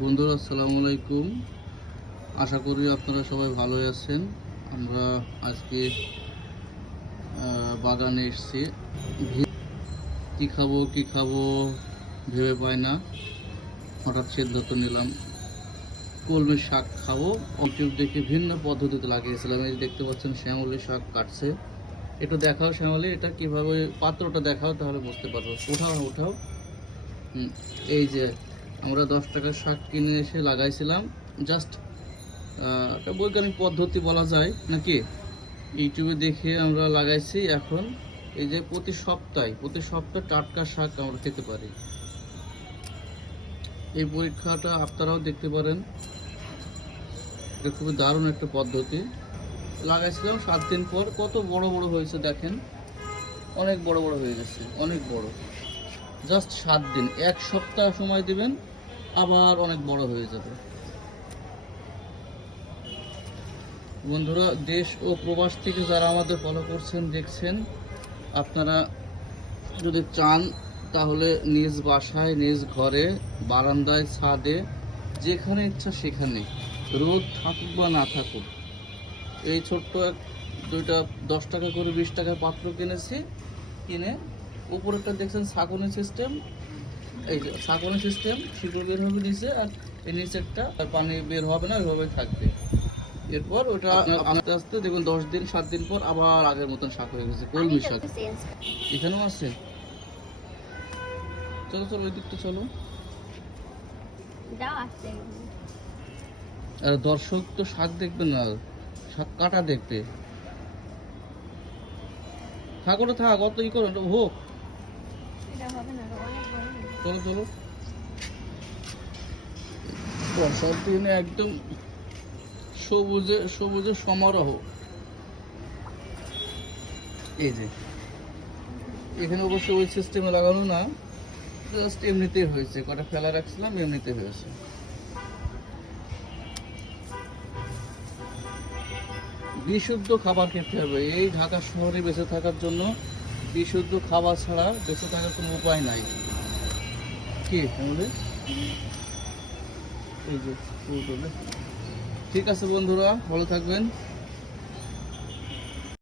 বন্ধুরা আসসালামু আলাইকুম। আশা করি আপনারা সবাই ভালোই আছেন। আমরা আজকে বাগানে এসেছি। কি খাবো ভেবে পাই না, হঠাৎ সিদ্ধান্ত নিলাম কলমি শাক খাবো। ইউটিউব দেখে ভিন্ন পদ্ধতিতে লাগিয়েছিলাম। এই দেখতে পাচ্ছেন শ্যামলি শাক কাটছে। একটু দেখাও শ্যামলি, এটা কিভাবে পাত্রটা দেখাও, তাহলে বুঝতে পারবো। উঠাও। এই যে আমরা 10 টাকার শাক কিনে এসে লাগাইছিলাম। জাস্ট একটা বৈজ্ঞানিক পদ্ধতি বলা যায় নাকি, ইউটিউবে দেখে আমরা লাগাইছি। এখন এই যে প্রতি সপ্তাহে টাটকা শাক আমরা খেতে পারি। এই পরীক্ষাটা আপনারাও দেখতে পারেন। এটা খুবই দারুণ একটা পদ্ধতি। লাগাইছিলাম 7 দিন পর কত বড় বড় হয়েছে দেখেন, অনেক বড় বড় হয়ে গেছে, অনেক বড়। জাস্ট 7 দিন, 1 সপ্তাহ সময় দিবেন, আবার অনেক বড় হয়ে যাবে। বন্ধুরা, দেশ ও প্রবাস থেকে যারা আমাদের ফলো করছেন দেখছেন, আপনারা যদি চান তাহলে নিজ বাসায়, নিজ ঘরে, বারান্দায়, ছাদে, যেখানে ইচ্ছা সেখানে, রোদ থাকুক বা না থাকুক, এই ছোট্ট দুইটা 10 টাকা করে 20 টাকার পাত্র কিনে উপরেরটা দেখছেন ছাঁকনি সিস্টেম। এই যে ছাঁকনি সিস্টেম, শিকড় বের হবে নিচে, আর এই নিচেরটা পানি বের হবে না, ওইভাবে থাকবে। এরপর ওটা আস্তে আস্তে দেখুন 10 দিন 7 দিন পর আবার আগের মতন শাক হয়ে গেছে, কলমি শাক। এখানেও আছে। চলো ওই দিকটা চলো। আর দর্শক তো শাক দেখবে না, শাক কাটা দেখবে। থাক অত ই করো, হোক। চলো বর্ষার দিনে একদম সবুজে সমারোহ। এই যে এখানে অবশ্য ওই সিস্টেমে লাগানো না, জাস্ট এমনিতেই হয়েছে। কটা ফেলা রাখছিলাম, এমনিতে হয়েছে। বিশুদ্ধ খাবার খেতে হবে। এই ঢাকা শহরে বেঁচে থাকার জন্য বিশুদ্ধ খাবার ছাড়া বেঁচে থাকার কোনো উপায় নাই। কি আমাদের এই যে ঠিক আছে বন্ধুরা, ভালো থাকবেন।